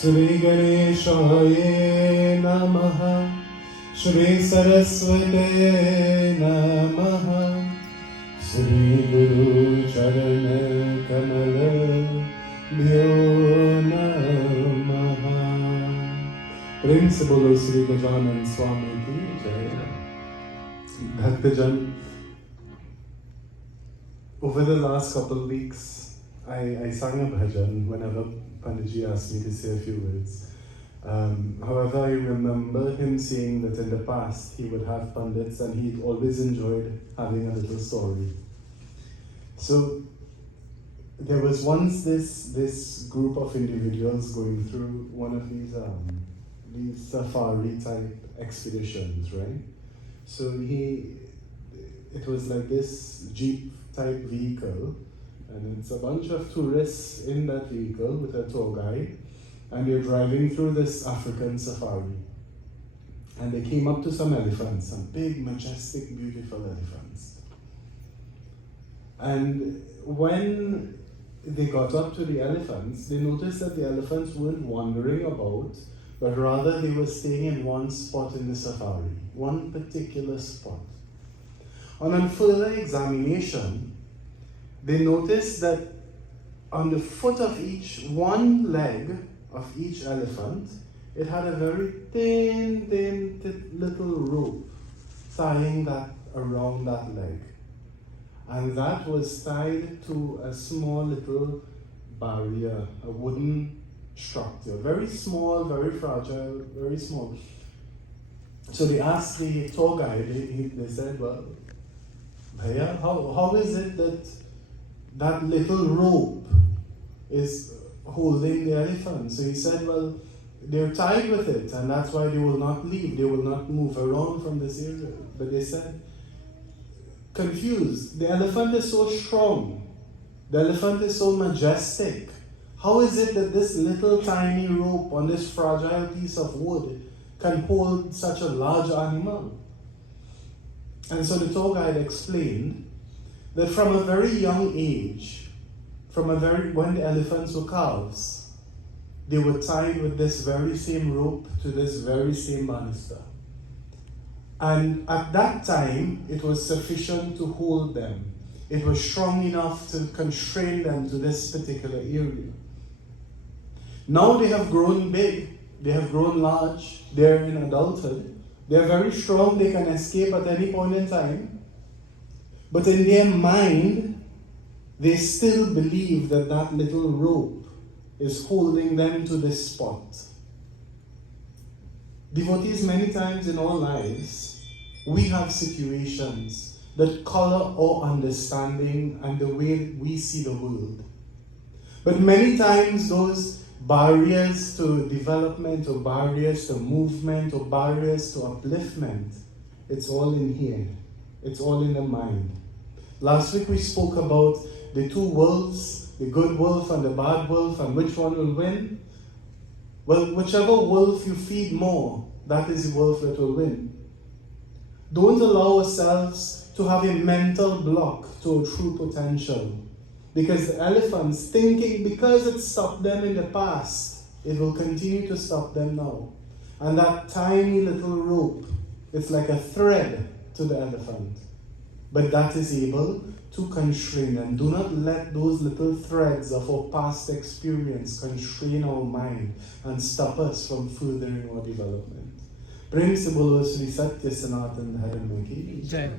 Shri Ganeshaya Namaha, Shri Saraswate Namaha, Shri Guru Charana Kamala Bhyo Namaha. प्रेम से बोलो श्री बजानन स्वामी की जय. Bhaktajan, over the last couple of weeks, I sang a bhajan whenever Panditji asked me to say a few words. However, I remember him saying that in the past he would have pandits and he always enjoyed having a little story. So there was once this group of individuals going through one of these safari type expeditions, right? So it was like this jeep type vehicle, and it's a bunch of tourists in that vehicle with a tour guide, and they're driving through this African safari. And they came up to some elephants, some big, majestic, beautiful elephants. And when they got up to the elephants, they noticed that the elephants weren't wandering about, but rather they were staying in one spot in the safari, one particular spot. On further examination, they noticed that on the foot of one leg of each elephant, it had a very thin little rope tying that around that leg. And that was tied to a small little barrier, a wooden structure, very small, very fragile, very small. So they asked the tour guide, they said, well, Bhaiya, how is it that little rope is holding the elephant? So he said, well, they're tied with it, and that's why they will not leave, they will not move around from this area. But they said, confused, the elephant is so strong, the elephant is so majestic. How is it that this little tiny rope on this fragile piece of wood can hold such a large animal? And so the tour guide explained that from a very young age, when the elephants were calves, they were tied with this very same rope to this very same banister. And at that time, it was sufficient to hold them. It was strong enough to constrain them to this particular area. Now they have grown big, they have grown large, they're in adulthood, they're very strong, they can escape at any point in time. But in their mind, they still believe that that little rope is holding them to this spot. Devotees, many times in our lives, we have situations that color our understanding and the way we see the world. But many times those barriers to development, or barriers to movement, or barriers to upliftment, it's all in here. It's all in the mind. Last week we spoke about the two wolves, the good wolf and the bad wolf, and which one will win. Well, whichever wolf you feed more, that is the wolf that will win. Don't allow ourselves to have a mental block to our true potential. Because the elephants, thinking because it stopped them in the past, it will continue to stop them now. And that tiny little rope, it's like a thread to the elephant. But that is able to constrain them. Do not let those little threads of our past experience constrain our mind and stop us from furthering our development. Prem se bolo Shri Satya Sanatan Dharma ki jai.